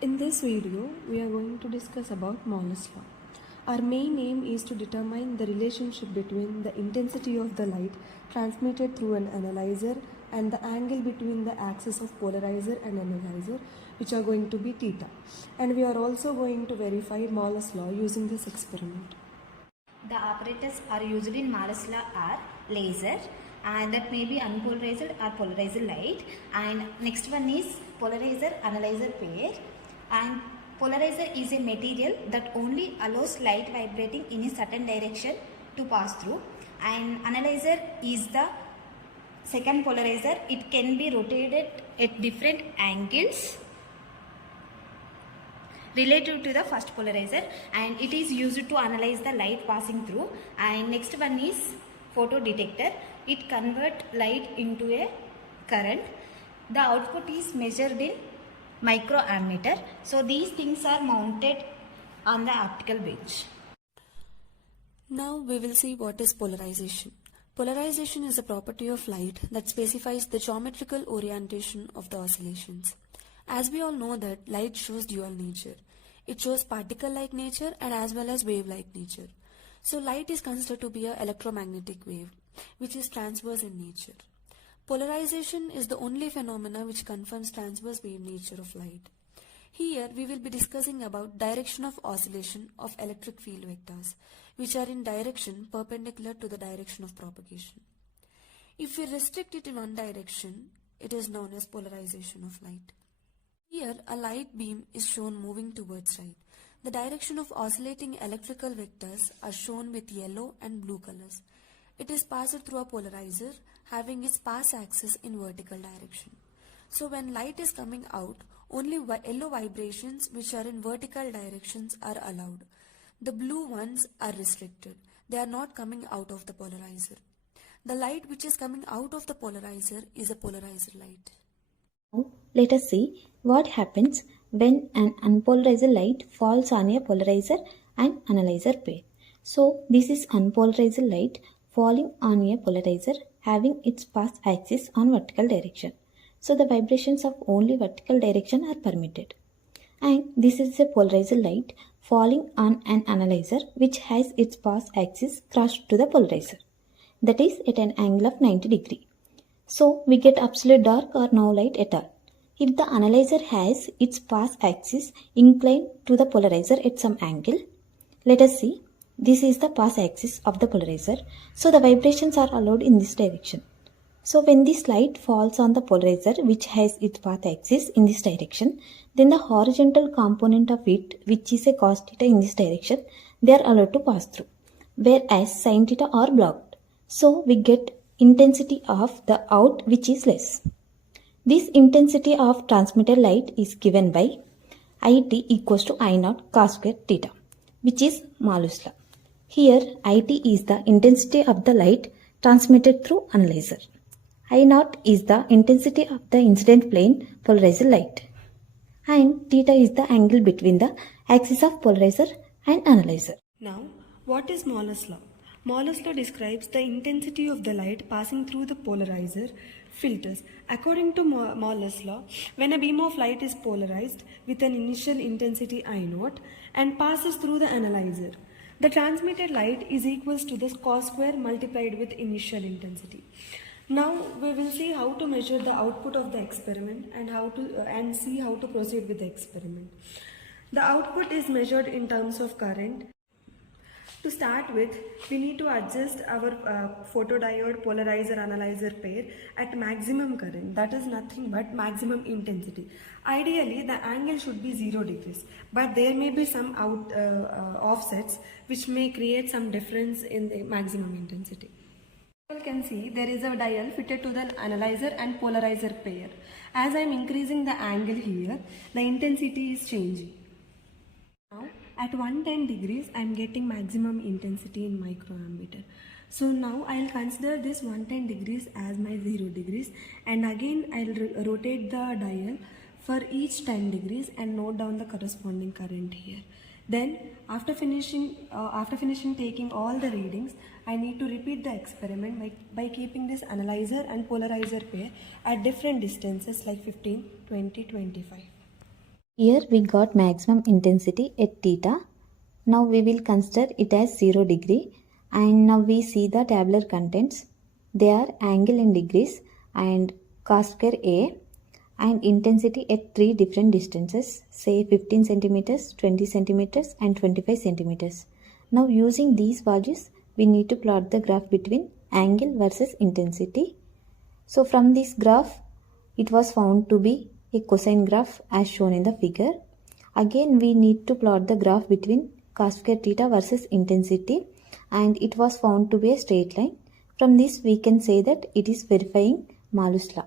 In this video, we are going to discuss about Malus law. Our main aim is to determine the relationship between the intensity of the light transmitted through an analyzer and the angle between the axis of polarizer and analyzer, which are going to be theta. And we are also going to verify Malus law using this experiment. The operators are used in Malus law are laser, and that may be unpolarized or polarized light, and next one is polarizer analyzer pair. And polarizer is a material that only allows light vibrating in a certain direction to pass through, and analyzer is the second polarizer. It can be rotated at different angles relative to the first polarizer, and it is used to analyze the light passing through. And next one is photodetector. It converts light into a current. The output is measured in microammeter. So these things are mounted on the optical bench. Now we will see what is polarization. Polarization is a property of light that specifies the geometrical orientation of the oscillations. As we all know that light shows dual nature. It shows particle-like nature and as well as wave-like nature. So light is considered to be an electromagnetic wave, which is transverse in nature. Polarization is the only phenomena which confirms transverse wave nature of light. Here we will be discussing about direction of oscillation of electric field vectors, which are in direction perpendicular to the direction of propagation. If we restrict it in one direction, it is known as polarization of light. Here a light beam is shown moving towards right. The direction of oscillating electrical vectors are shown with yellow and blue colors. It is passed through a polarizer having its pass axis in vertical direction. So when light is coming out, only yellow vibrations which are in vertical directions are allowed. The blue ones are restricted. They are not coming out of the polarizer. The light which is coming out of the polarizer is a polarizer light. Now let us see what happens when an unpolarized light falls on a polarizer and analyzer pair. So this is unpolarized light falling on a polarizer having its pass axis on vertical direction. So the vibrations of only vertical direction are permitted. And this is a polarized light falling on an analyzer which has its pass axis crossed to the polarizer, that is at an angle of 90 degree. So we get absolute dark or no light at all. If the analyzer has its pass axis inclined to the polarizer at some angle, let us see. This is the pass axis of the polarizer, so the vibrations are allowed in this direction. So when this light falls on the polarizer which has its path axis in this direction, then the horizontal component of it, which is a cos theta in this direction, they are allowed to pass through, whereas sin theta are blocked. So we get intensity of the out which is less. This intensity of transmitted light is given by IT equals to I naught cos square theta, which is Malus law. Here IT is the intensity of the light transmitted through analyzer. I naught is the intensity of the incident plane polarized light. And theta is the angle between the axis of polarizer and analyzer. Now, what is Malus law? Malus law describes the intensity of the light passing through the polarizer filters. According to Malus law, when a beam of light is polarized with an initial intensity I naught and passes through the analyzer, the transmitted light is equals to the cos square multiplied with initial intensity. Now we will see how to measure the output of the experiment and see how to proceed with the experiment. The output is measured in terms of current. To start with, we need to adjust our photodiode polarizer analyzer pair at maximum current, that is nothing but maximum intensity. Ideally, the angle should be 0 degrees, but there may be some offsets which may create some difference in the maximum intensity. You can see there is a dial fitted to the analyzer and polarizer pair. As I am increasing the angle here, the intensity is changing. Now, at 110 degrees, I am getting maximum intensity in microammeter. So now I will consider this 110 degrees as my 0 degrees, and again I will rotate the dial for each 10 degrees and note down the corresponding current here. Then after finishing taking all the readings, I need to repeat the experiment by keeping this analyzer and polarizer pair at different distances like 15, 20, 25. Here we got maximum intensity at theta. Now we will consider it as 0 degree, and now we see the tabular contents. They are angle in degrees and cos square A, and intensity at 3 different distances, say 15 centimeters, 20 centimeters and 25 centimeters. Now using these values, we need to plot the graph between angle versus intensity. So from this graph, it was found to be a cosine graph as shown in the figure. Again, we need to plot the graph between cos square theta versus intensity, and it was found to be a straight line. From this, we can say that it is verifying Malus law.